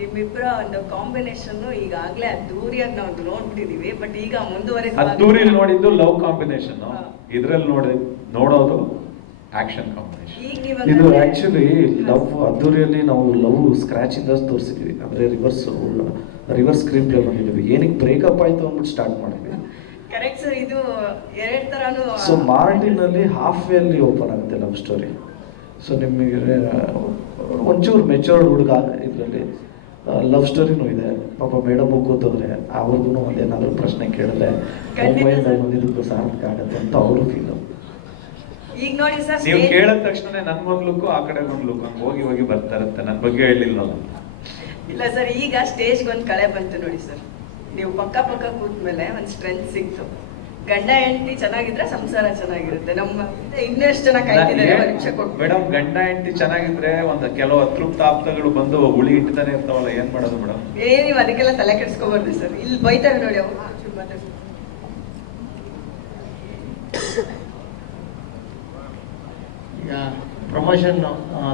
ನಿಮ್ಮಿಬ್ಬರ ಒಂದು ಕಾಂಬಿನೇಷನ್ ಈಗಾಗಲೇ ಅದ್ದೂರಿಯಾಗಿ ನಾವು ನೋಡ್ಬಿಟ್ಟಿದೀವಿ. ಬಟ್ ಈಗ ಮುಂದುವರೆ ಅದ್ದೂರಿಲಿ ನೋಡಿದ್ದು ಲವ್ ಕಾಂಬಿನೇಷನ್ ಇದರಲ್ಲಿ ನೋಡಿ ನೋಡೋದು ಆಕ್ಷನ್ ಕಾಂಬಿನೇಷನ್ ಇದು ಆಕ್ಚುಲಿ ಲವ್ ಅದ್ದೂರಿಯಲ್ಲಿ ನಾವು ಲವ್ ಸ್ಕ್ರಾಚ್ ಇಂದ ತೋರಿಸಿದ್ವಿ. ಅಂದ್ರೆ ರಿವರ್ಸ್ ರಿವರ್ಸ್ ಸ್ಕ್ರೀನ್ ಪ್ಲೇ ಮಾಡಿದ್ವಿ ಏನಕ್ಕೆ ಬ್ರೇಕಪ್ ಆಯ್ತು ಅಂದ್ಬಿಟ್ಟು ಸ್ಟಾರ್ಟ್ ಮಾಡಿದ್ವಿ. ಕರೆಕ್ಟ್ ಸರ್ ಇದು ಎರಡು ತರಾನು ಸೊ ಮಾರ್ಟಿನಲ್ಲಿ ಹಾಫ್ ವೇ ಅಲ್ಲಿ ಓಪನ್ ಆಗುತ್ತೆ ಲವ್ ಸ್ಟೋರಿ ಸೊ ನಿಮಗೆ ಒಂಚೂರು ಮೆಚೂರ್ಡ್ ಹುಡುಗ ಇದರಲ್ಲಿ. ಲವ್ ಸ್ಟೋರಿನೂ ಇದೆ. ಪಾಪ ಮೇಡಮ್ ಕೂತವ್ರೆ ಅವ್ರಿಗೂ ಒಂದೇನಾದ್ರು ಪ್ರಶ್ನೆ ಕೇಳಿದ್ರೆ. ಬಂದಿದ್ದಕ್ಕೂ ಸಾರ್ಥಕ ಆಗುತ್ತೆ ಅಂತ ಅವರು ಫೀಲ್ ಈಗ ನೋಡಿ ಸರ್ ನೀವು ಕೇಳಿದ ತಕ್ಷಣ ನನ್ನ ಮಗ್ಲಕ್ಕೂ ಆ ಕಡೆ ಮಗ್ಲಕ್ಕೂ ಲುಕ್ ಹೋಗಿ ಹೋಗಿ ಬರ್ತಾ ಇರುತ್ತೆ. ನನ್ ಬಗ್ಗೆ ಹೇಳಿಲ್ವಲ್ಲ ಇಲ್ಲ ಸರ್ ಈಗ ಸ್ಟೇಜ್ ಒಂದು ಕಳೆ ಬಂತು ನೋಡಿ ಸರ್. ನೀವು ಪಕ್ಕ ಪಕ್ಕ ಕೂತ್ಮೇಲೆ ಒಂದು ಸ್ಟ್ರೆಂತ್ ಸಿಕ್ತು. ಗಂಡ ಹೆಂಡತಿ ಚೆನ್ನಾಗಿದ್ರೆ ಸಂಸಾರ ಚೆನ್ನಾಗಿರುತ್ತೆ. ನಮ್ಮ ಇನ್ನೆಷ್ಟು ಜನ ಕಾಯ್ತಿದ್ದಾರೆ ಪರೀಕ್ಷೆ ಕೊಟ್ಟು? ಮೇಡಮ್ ಗಂಡ ಹೆಂಡತಿ ಚೆನ್ನಾಗಿದ್ರೆ ಒಂದು ಕೆಲವು ಅತೃಪ್ತ ಆಪ್ತಗಳು ಬಂದು ಹುಳಿ ಇಟ್ಟತಾನೆ ಇರ್ತಾವಲ್ಲ ಏನ್ ಮಾಡೋದು ಮೇಡಮ್? ಏ ನೀವು ಅದಕ್ಕೆಲ್ಲ ತಲೆ ಕೆಡಿಸ್ಕೋಬಾರ್ದು ಸರ್. ಇಲ್ಲಿ ಬೈತಾರೆ ನೋಡಿ ಅವು ಈಗ ಪ್ರಮೋಷನ್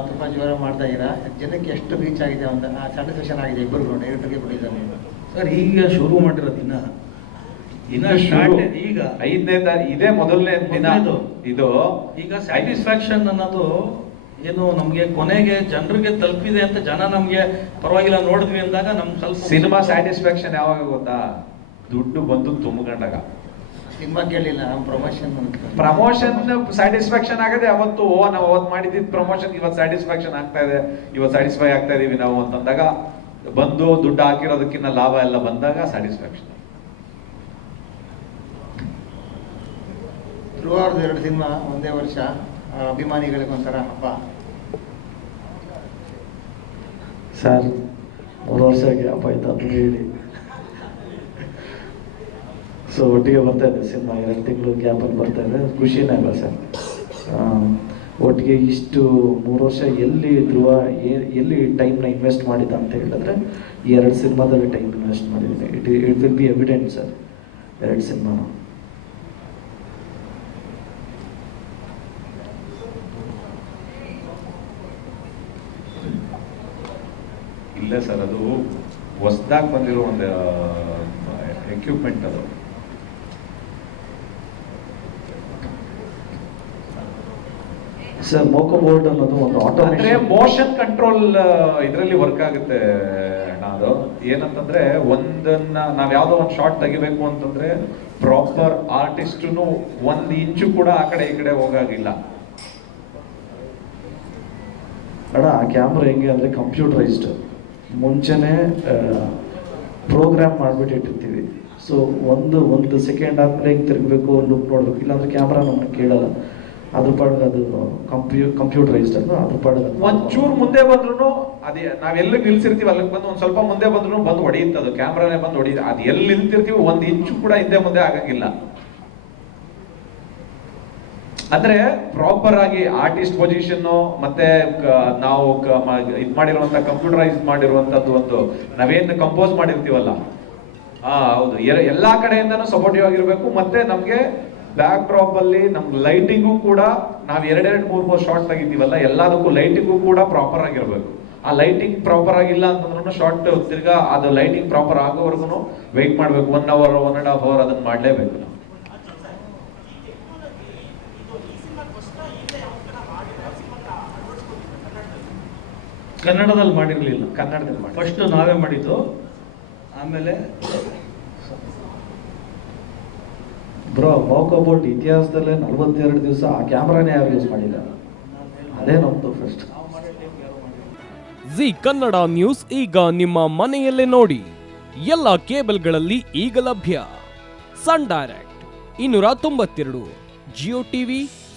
ತುಂಬಾ ಜೋರ ಮಾಡ್ತಾ ಇದ್ದೀರಾ ಜನಕ್ಕೆ ಎಷ್ಟು ರೀಚ್ ಆಗಿದೆ? ಒಂದು ಸ್ಯಾಟಿಸ್ಫ್ಯಾಕ್ಷನ್ ಆಗಿದೆ ಇಬ್ಬರು ಡೈರೆಕ್ಟರ್ಗೆ ಕೊಟ್ಟಿದ್ದಾರೆ. ಸರ್ ಈಗ ಶುರು ಮಾಡಿರೋ ಇನ್ನ ಇನ್ನ ಇದು ಸ್ಟಾರ್ಟ್ ಶುರು. ಈಗ. ಐದನೇ ತಾ- ಇದೇ ಮೊದಲನೇ ದಿನ. ಇದು ಈಗ ಸ್ಯಾಟಿಸ್ಫ್ಯಾಕ್ಷನ್ ಅನ್ನೋದು ಏನು ನಮಗೆ ಕೊನೆಗೆ ಜನರಿಗೆ ತಲುಪಿದೆ ಅಂತ ಜನ ನಮಗೆ ಪರವಾಗಿಲ್ಲ ನೋಡಿದ್ವಿ ಅಂದಾಗ ನಮ್ಗೆ ಸ್ವಲ್ಪ ಸಿನಿಮಾ ಸ್ಯಾಟಿಸ್ಫ್ಯಾಕ್ಷನ್ ಯಾವಾಗ ಗೊತ್ತಾ? ದುಡ್ಡು ಬಂದು ತುಂಬಿಕೊಂಡಾಗ. ಸಿನಿಮಾ ಕೇಳಿಲ್ಲ ಪ್ರಮೋಷನ್ ಪ್ರಮೋಷನ್ ಸ್ಯಾಟಿಸ್ಫ್ಯಾಕ್ಷನ್ ಆಗದೆ ಅವತ್ತು ಓ ನಾವು ಅವತ್ತು ಮಾಡಿದ್ದಿದ್ದು ಪ್ರಮೋಷನ್ ಇವತ್ತು ಸ್ಯಾಟಿಸ್ಫ್ಯಾಕ್ಷನ್ ಆಗ್ತಾ ಇದೆ. ಇವತ್ತು ಸ್ಯಾಟಿಸ್ಫೈ ಆಗ್ತಾ ಇದೀವಿ ನಾವು ಅಂತಂದಾಗ ಬಂದು ದುಡ್ಡು ಹಾಕಿರೋದಕ್ಕಿಂತ ಲಾಭ ಎಲ್ಲ ಬಂದಾಗ ಸ್ಯಾಟಿಸ್ಫ್ಯಾಕ್ಷನ್. ಧ್ರುವಾರ್ದು ಎರಡು ಸಿನಿಮಾ ಒಂದೇ ವರ್ಷ ಅಭಿಮಾನಿಗಳಿಗೊಂಥರ ಹಬ್ಬ. ಸರ್, ಮೂರು ವರ್ಷ ಗ್ಯಾಪ್ ಆಯ್ತು ಅಂತ ಹೇಳಿ. ಸೊ ಒಟ್ಟಿಗೆ ಬರ್ತಾ ಇದೆ ಸಿನಿಮಾ ಎರಡು ತಿಂಗಳು ಗ್ಯಾಪಲ್ಲಿ ಬರ್ತಾ ಇದೆ ಖುಷಿನೇ ಅಲ್ಲ ಸರ್? ಒಟ್ಟಿಗೆ ಇಷ್ಟು ಮೂರು ವರ್ಷ ಎಲ್ಲಿ ಧ್ರುವ ಎಲ್ಲಿ ಟೈಮ್ನ ಇನ್ವೆಸ್ಟ್ ಮಾಡಿದ್ದ ಅಂತ ಹೇಳಿದ್ರೆ ಎರಡು ಸಿನಿಮಾದಲ್ಲಿ ಟೈಮ್ ಇನ್ವೆಸ್ಟ್ ಮಾಡಿದ್ದೀನಿ. It it will be evident sir, ಎರಡು ಸಿನಿಮಾ ಇಲ್ಲ ಸರ್ ಅದು ಹೊಸದಾಗಿ ಬಂದಿರೋ ಒಂದು ಎಕ್ವಿಪ್ಮೆಂಟ್ ಅದು. ಸರ್ ಮೋಕೋ ಬೋರ್ಡ್ ಅನ್ನೋದು ಒಂದು ಆಟೋಮೇಷನ್ ಮೋಷನ್ ಕಂಟ್ರೋಲ್ ಇದರಲ್ಲಿ ವರ್ಕ್ ಆಗುತ್ತೆ ಅದು ಏನಂತಂದ್ರೆ ಒಂದನ್ನ ನಾವ್ ಯಾವ್ದೋ ಒಂದು ಶಾರ್ಟ್ ತೆಗಿಬೇಕು ಅಂತಂದ್ರೆ ಪ್ರಾಪರ್ ಆರ್ಟಿಸ್ಟ್ನು ಒಂದ್ ಇಂಚು ಕೂಡ ಆ ಕಡೆ ಈ ಕಡೆ ಹೋಗಾಗಿಲ್ಲ. ಅಣ್ಣ ಆ ಕ್ಯಾಮ್ರಾ ಹೆಂಗೆ ಅಂದ್ರೆ ಕಂಪ್ಯೂಟರೈಸ್ಡ್ ಮುಂಚೆನೇ ಪ್ರೋಗ್ರಾಮ್ ಮಾಡಿಬಿಟ್ಟು ಇಟ್ಟಿರ್ತೀವಿ ಸೊ ಒಂದು ಒಂದು ಸೆಕೆಂಡ್ ಆದಮೇಲೆ ಹಿಂಗೆ ತಿರುಗಬೇಕು ಲುಕ್ ನೋಡಬೇಕು, ಇಲ್ಲಾಂದ್ರೆ ಕ್ಯಾಮ್ರಾ ನಮ್ಮನ್ನ ಕೇಳಲ್ಲ. ಅದ್ರ ಪಾಡಿಗೆ ಅದು ಕಂಪ್ಯೂ ಕಂಪ್ಯೂಟರೈಸ್ಡ್ ಅಲ್ಲ ಅದ್ರ ಪಾಡಿಗೆ ಒಂಚೂರು ಮುಂದೆ ಬಂದ್ರು ಅದೇ, ನಾವೆಲ್ಲಿ ನಿಲ್ಸಿರ್ತೀವಿ, ಅಲ್ಲಿಗೆ ಬಂದು ಒಂದು ಸ್ವಲ್ಪ ಮುಂದೆ ಬಂದ್ರು ಬಂದು ಹೊಡೆಯುತ್ತೆ ಅದು. ಕ್ಯಾಮ್ರಾನೇ ಬಂದು ಹೊಡೆಯುತ್ತೆ. ಅದು ಎಲ್ಲಿ ನಿಂತಿರ್ತೀವಿ ಒಂದು ಇಂಚು ಕೂಡ ಹಿಂದೆ ಮುಂದೆ ಆಗಂಗಿಲ್ಲ. ಅಂದ್ರೆ ಪ್ರಾಪರ್ ಆಗಿ ಆರ್ಟಿಸ್ಟ್ ಪೊಸಿಷನ್ ಮತ್ತೆ ನಾವು ಇದು ಮಾಡಿರುವಂತ ಕಂಪ್ಯೂಟರೈಸ್ ಮಾಡಿರುವಂತದ್ದು ಒಂದು, ನಾವೇನು ಕಂಪೋಸ್ ಮಾಡಿರ್ತೀವಲ್ಲ? ಆ, ಹೌದು. ಎಲ್ಲಾ ಕಡೆಯಿಂದನೂ ಸಪೋರ್ಟಿವ್ ಆಗಿರ್ಬೇಕು. ಮತ್ತೆ ನಮ್ಗೆ ಬ್ಯಾಕ್ ಡ್ರಾಪ್ ಅಲ್ಲಿ ನಮ್ ಲೈಟಿಂಗು ಕೂಡ ನಾವ್ ಎರಡೆರಡು ಮೂರ್ ಮೂರು ಶಾರ್ಟ್ ತೆಗಿತೀವಲ್ಲ, ಎಲ್ಲದಕ್ಕೂ ಲೈಟಿಂಗು ಕೂಡ ಪ್ರಾಪರ್ ಆಗಿರ್ಬೇಕು. ಆ ಲೈಟಿಂಗ್ ಪ್ರಾಪರ್ ಆಗಿಲ್ಲ ಅಂತಂದ್ರೂ ಶಾರ್ಟ್ ತಿರ್ಗಾ ಅದು ಲೈಟಿಂಗ್ ಪ್ರಾಪರ್ ಆಗೋವರೆಗೂ ವೆಯ್ಟ್ ಮಾಡ್ಬೇಕು. One hour one and half hour ಅದನ್ನ ಮಾಡ್ಲೇಬೇಕು ನಾವು ಕನ್ನಡದಲ್ಲಿ ಮಾಡಿರಲಿಲ್ಲ ಕನ್ನಡದಲ್ಲಿ ಮಾಡಿ ಫಸ್ಟ್ ನಾವೇ ಮಾಡಿದ್ದು ಆಮೇಲೆ ಬ್ರೋ ವಾಕ್ ಅಬೌಟ್ ಇತಿಹಾಸದಲ್ಲೇ ನಲವತ್ತೆರಡು ದಿವಸ ಆ ಕ್ಯಾಮ್ರಾನೇ ಯಾರು ಯೂಸ್ ಮಾಡಿಲ್ಲ. ಅದೇ ನಮ್ದು ಫಸ್ಟ್ ಜಿ ಕನ್ನಡ ನ್ಯೂಸ್ ಈಗ ನಿಮ್ಮ ಮನೆಯಲ್ಲೇ ನೋಡಿ. ಎಲ್ಲ ಕೇಬಲ್ಗಳಲ್ಲಿ ಈಗ ಲಭ್ಯ. ಸನ್ ಡೈರೆಕ್ಟ್ ಇನ್ನೂರ ತೊಂಬತ್ತೆರಡು ಜಿಯೋ ಟಿವಿ